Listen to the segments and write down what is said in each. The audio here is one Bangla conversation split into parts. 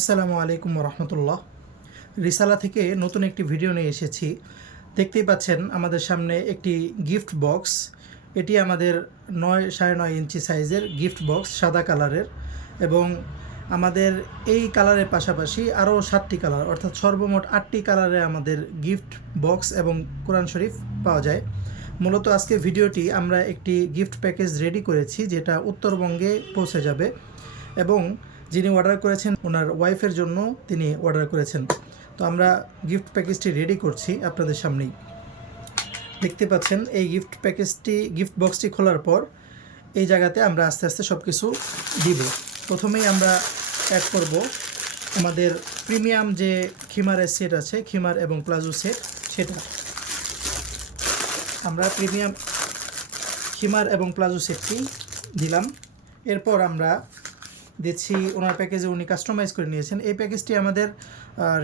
আসসালামু আলাইকুম রহমতুল্লাহ। রিসালা থেকে নতুন একটি ভিডিও নিয়ে এসেছি। দেখতেই পাচ্ছেন আমাদের সামনে একটি গিফট বক্স। এটি আমাদের 9.5.5 ইঞ্চি সাইজের গিফট বক্স, সাদা কালারের, এবং আমাদের এই কালারের পাশাপাশি আরও 7টি কালার, অর্থাৎ সর্বমোট 8টি কালারে আমাদের গিফট বক্স এবং কোরআন শরীফ পাওয়া যায়। মূলত আজকে ভিডিওটি আমরা একটি গিফট প্যাকেজ রেডি করেছি, যেটা উত্তরবঙ্গে পৌঁছে যাবে, এবং যিনি অর্ডার করেছেন ওনার ওয়াইফের জন্য তিনি অর্ডার করেছেন। তো আমরা গিফট প্যাকেজটি রেডি করছি আপনাদের সামনেই। দেখতে পাচ্ছেন এই গিফট বক্সটি খোলার পর এই জায়গাতে আমরা আস্তে আস্তে সব কিছু দিব। প্রথমেই আমরা অ্যাড করব আমাদের প্রিমিয়াম যে খিমারের সেট আছে, খিমার এবং প্লাজো সেট, সেটা আমরা প্রিমিয়াম খিমার এবং প্লাজো সেটটি দিলাম। এরপর আমরা দিচ্ছি ওনার প্যাকেজে, উনি কাস্টমাইজ করে নিয়েছেন। এই প্যাকেজটি আমাদের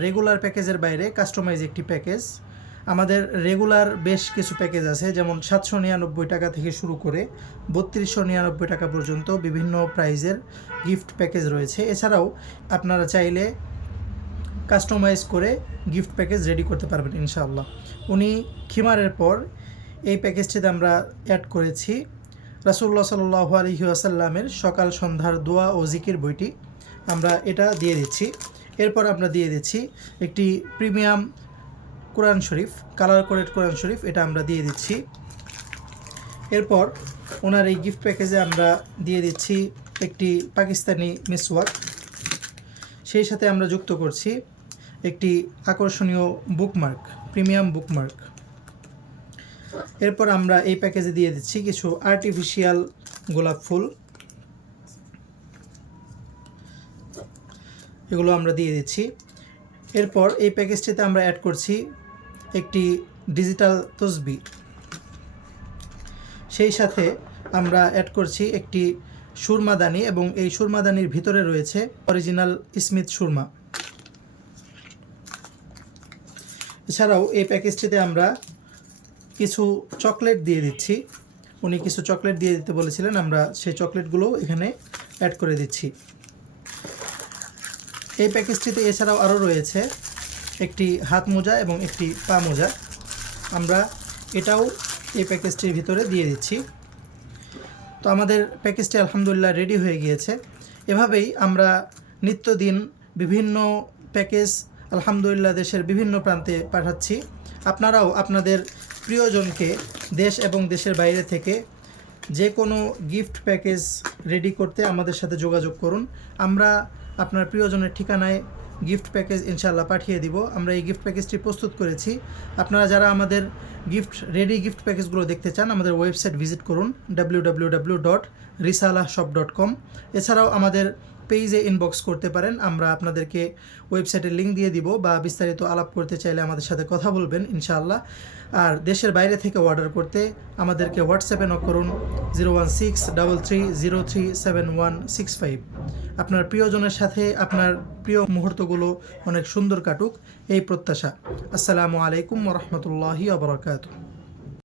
রেগুলার প্যাকেজের বাইরে কাস্টমাইজ একটি প্যাকেজ। আমাদের রেগুলার বেশ কিছু প্যাকেজ আছে, যেমন 799 টাকা থেকে শুরু করে 3299 টাকা পর্যন্ত বিভিন্ন প্রাইজের গিফট প্যাকেজ রয়েছে। এছাড়াও আপনারা চাইলে কাস্টমাইজ করে গিফট প্যাকেজ রেডি করতে পারবেন ইনশাআল্লাহ। উনি খিমারের পর এই প্যাকেজটিতে আমরা অ্যাড করেছি রাসূলুল্লাহ সাল্লাল্লাহু আলাইহি ওয়াসাল্লামের সকাল সন্ধ্যার দোয়া ও জিকির বইটি, আমরা এটা দিয়ে দিচ্ছি। এরপর আমরা দিয়ে দিচ্ছি একটি প্রিমিয়াম কোরআন শরীফ, কালার কোডেড কোরআন শরীফ, এটা আমরা দিয়ে দিচ্ছি। এরপর ওনার এই গিফট প্যাকেজে আমরা দিয়ে দিচ্ছি একটি পাকিস্তানি মিসওয়াক। সেই সাথে আমরা যুক্ত করছি একটি আকর্ষণীয় বুকমার্ক, প্রিমিয়াম বুকমার্ক। এরপর আমরা এই প্যাকেজে দিয়ে দিচ্ছি কিছু আর্টিফিশিয়াল গোলাপ ফুল, এগুলো আমরা দিয়ে দিচ্ছি। এরপর এই প্যাকেজটিতে আমরা অ্যাড করছি একটি ডিজিটাল তসবি। সেই সাথে আমরা অ্যাড করছি একটি সুরমাদানি, এবং এই সুরমাদানির ভিতরে রয়েছে অরিজিনাল স্মিথ সুরমা। এছাড়াও এই প্যাকেজটিতে আমরা কিছু চকলেট দিয়ে দিচ্ছি। উনি কিছু চকলেট দিয়ে দিতে বলেছিলেন, আমরা সেই চকলেটগুলো এখানে অ্যাড করে দিচ্ছি। এই প্যাকেজটিতে এছাড়াও আরও রয়েছে একটি হাত মোজা এবং একটি পা মোজা, আমরা এটাও এই প্যাকেজটির ভিতরে দিয়ে দিচ্ছি। তো আমাদের প্যাকেজটি আলহামদুলিল্লাহ রেডি হয়ে গিয়েছে। এভাবেই আমরা নিত্যদিন বিভিন্ন প্যাকেজ আলহামদুলিল্লাহ দেশের বিভিন্ন প্রান্তে পাঠাচ্ছি। আপনারাও আপনাদের প্রিয়জনকে দেশ এবং দেশের বাইরে থেকে যে কোনো গিফট প্যাকেজ রেডি করতে আমাদের সাথে যোগাযোগ করুন। আমরা আপনার প্রিয়জনের ঠিকানায় গিফট প্যাকেজ ইনশাআল্লাহ পাঠিয়ে দিব। আমরা এই গিফট প্যাকেজটি প্রস্তুত করেছি। আপনারা যারা আমাদের গিফট প্যাকেজগুলো দেখতে চান, আমাদের ওয়েবসাইট ভিজিট করুন www.risalahshop.com। এছাড়াও আমাদের পেজে ইনবক্স করতে পারেন, আমরা আপনাদেরকে ওয়েবসাইটের লিঙ্ক দিয়ে দিব, বা বিস্তারিত আলাপ করতে চাইলে আমাদের সাথে কথা বলবেন ইনশাআল্লাহ। আর দেশের বাইরে থেকে অর্ডার করতে আমাদেরকে হোয়াটসঅ্যাপে নক করুন 01633037165। আপনার প্রিয়জনের সাথে আপনার প্রিয় মুহূর্তগুলো অনেক সুন্দর কাটুক, এই প্রত্যাশা। আসসালামু আলাইকুম ওয়া রাহমাতুল্লাহি ওয়া বারাকাতুহু।